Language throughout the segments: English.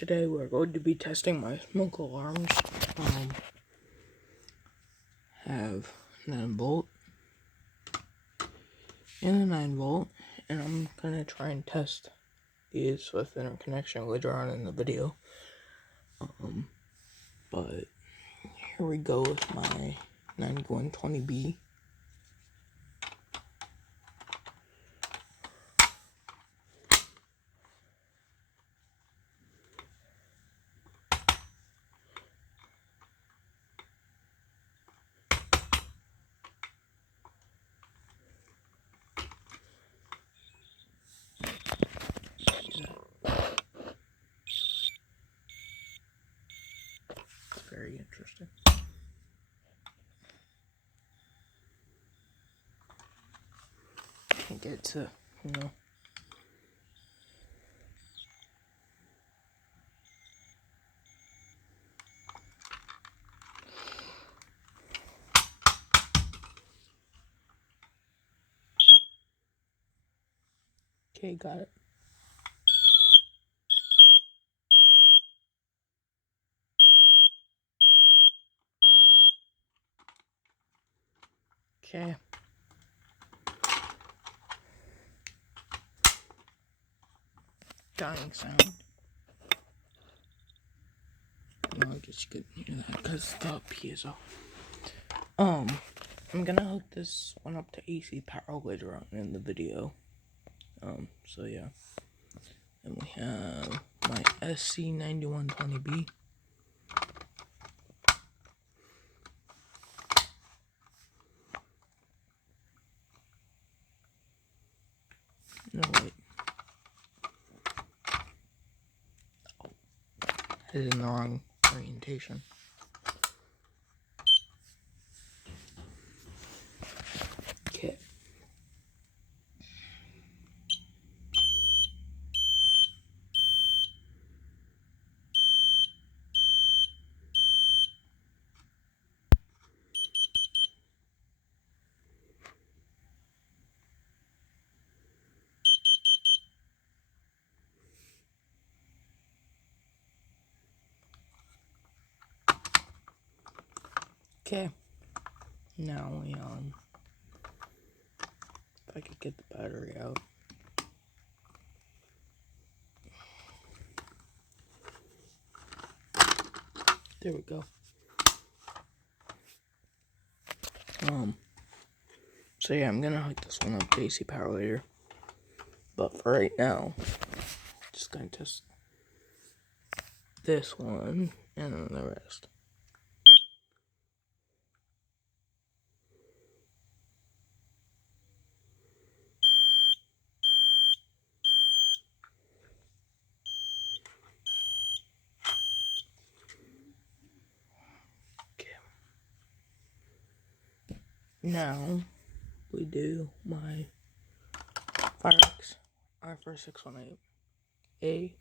today we're going to be testing my smoke alarms. Have 9-volt and a 9-volt, and I'm gonna try and test these with interconnection later on in the video. But here we go with my 9120B. It's very interesting. I get to, Okay, got it. Okay. Dying sound. No, I guess you could hear that because the piezo. I'm gonna hook this one up to AC power later on in the video. So yeah. And we have my SC9120B. No, wait. Oh, it is in the wrong orientation. Okay. Okay. Now we if I could get the battery out. There we go. So yeah, I'm gonna hook this one up to AC power later. But for right now, just gonna test this one and then the rest. Okay. Now we do my Firex R4618A.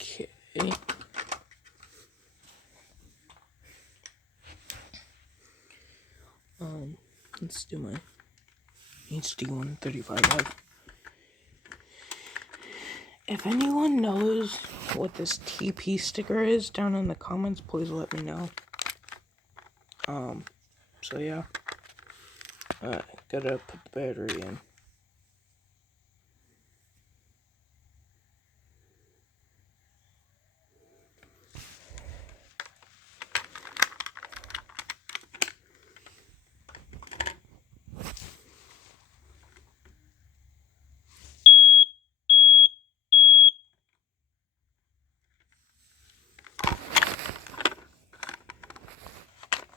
Okay. Let's do my HD135F. If anyone knows what this TP sticker is down in the comments, please let me know. So yeah. Gotta put the battery in.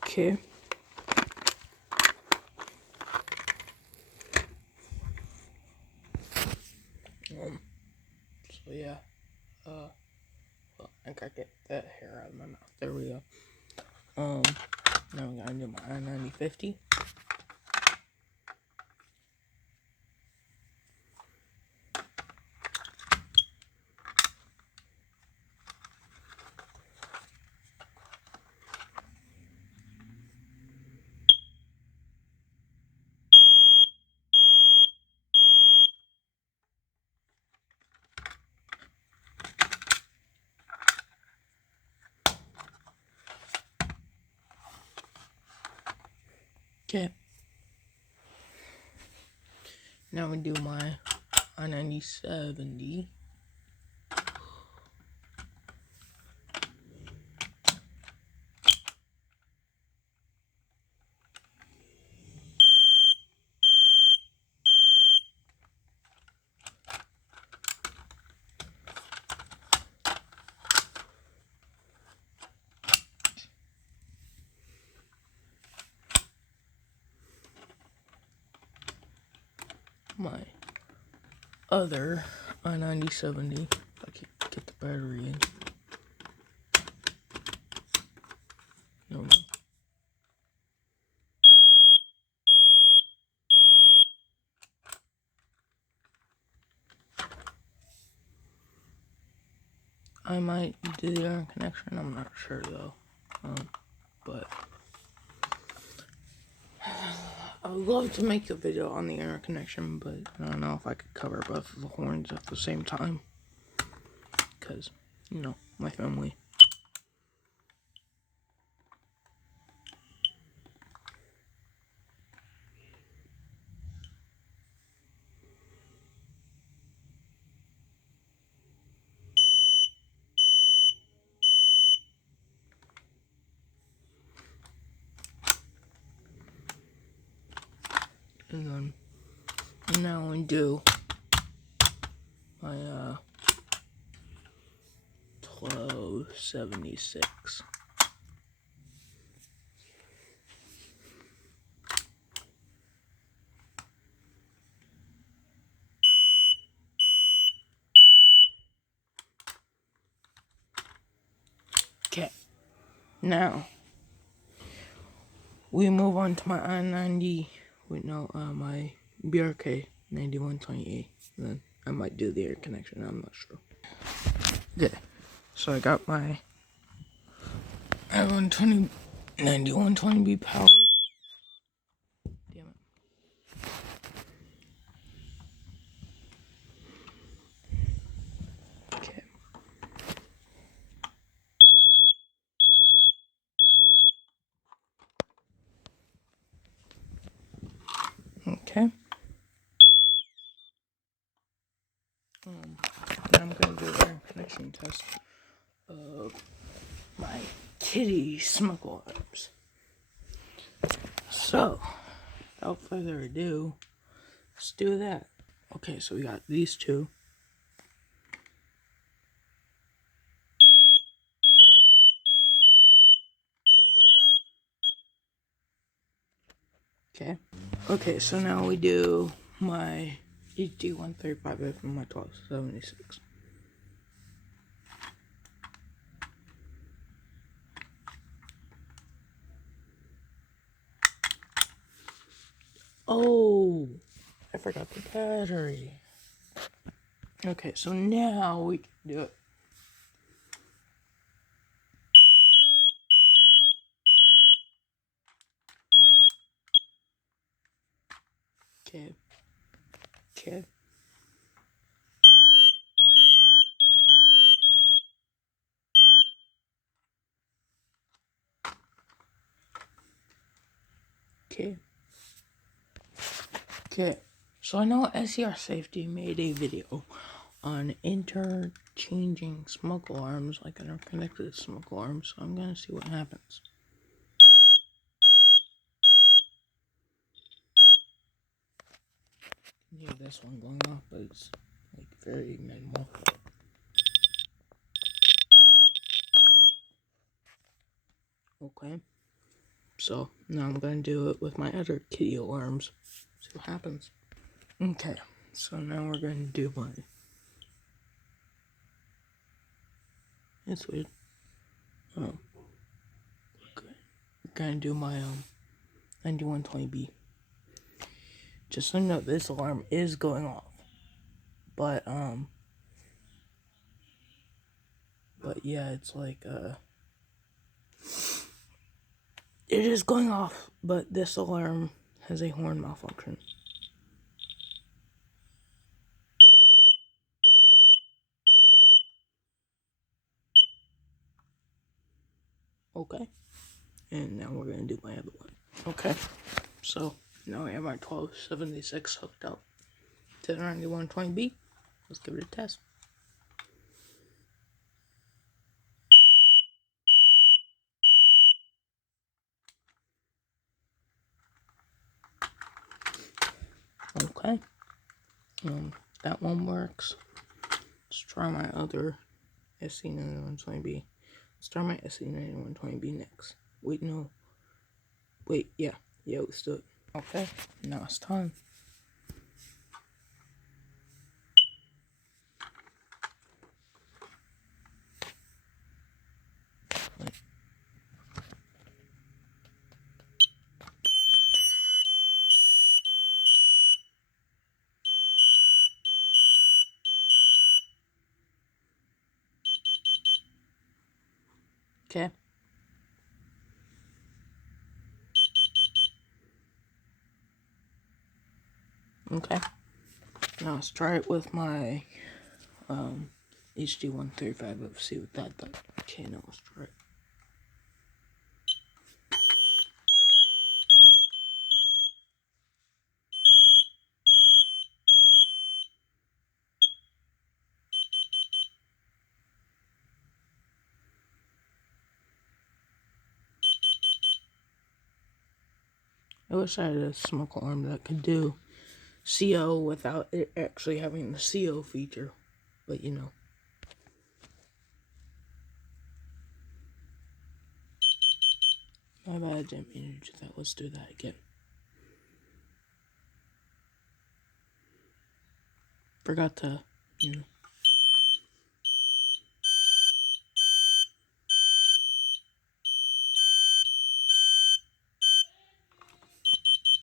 Okay. So yeah. Well, I gotta get that hair out of my mouth. There we go. Now I'm gonna do my I-9050. Now we do my i9070. My other i9070. If I can get the battery in. No. I might do the iron connection. I'm not sure though. But I would love to make a video on the iron connection, but I don't know if I could cover both of the horns at the same time. Because, you know, my family. And then now we do my 1276. Okay, now we move on to my i90. Wait, no, my BRK 9128. Then I might do the air connection. I'm not sure. Okay, so I got my i120 9120B power. Damn it. Okay. Okay. Then I'm gonna do an air connection test of my kitty smuggle arms. So, without further ado, let's do that. Okay, so we got these two. Okay. Okay, so now we do my HD135 from my 1276. Oh, I forgot the battery. Okay, so now we can do it. Okay. Okay. Okay. Okay. So I know SCR Safety made a video on interchanging smuggle arms, like interconnected smuggle arms, so I'm gonna see what happens. Yeah, this one going off, but it's like very minimal. Okay. So now I'm gonna do it with my other kitty alarms. See what happens. Okay. So now we're gonna do my. It's weird. Oh. Okay. We're gonna do my 9120B. Just so you know, this alarm is going off. But yeah, it's like it is going off, but this alarm has a horn malfunction. Okay. And now we're gonna do my other one. Okay. So now I have my 1276 hooked up. to the 9120B. Let's give it a test. Okay. That one works. Let's try my other SC9120B. Let's try my SC9120B next. Wait, no. Wait, yeah. Yeah, let's do it. Okay, now it's time. Okay. Okay. Now let's try it with my HD135. Let's see what that does. Okay, now let's try it. I wish I had a smoke alarm that could do CO without it actually having the CO feature, but you know. My bad, I didn't mean to do that. Let's do that again. Forgot to,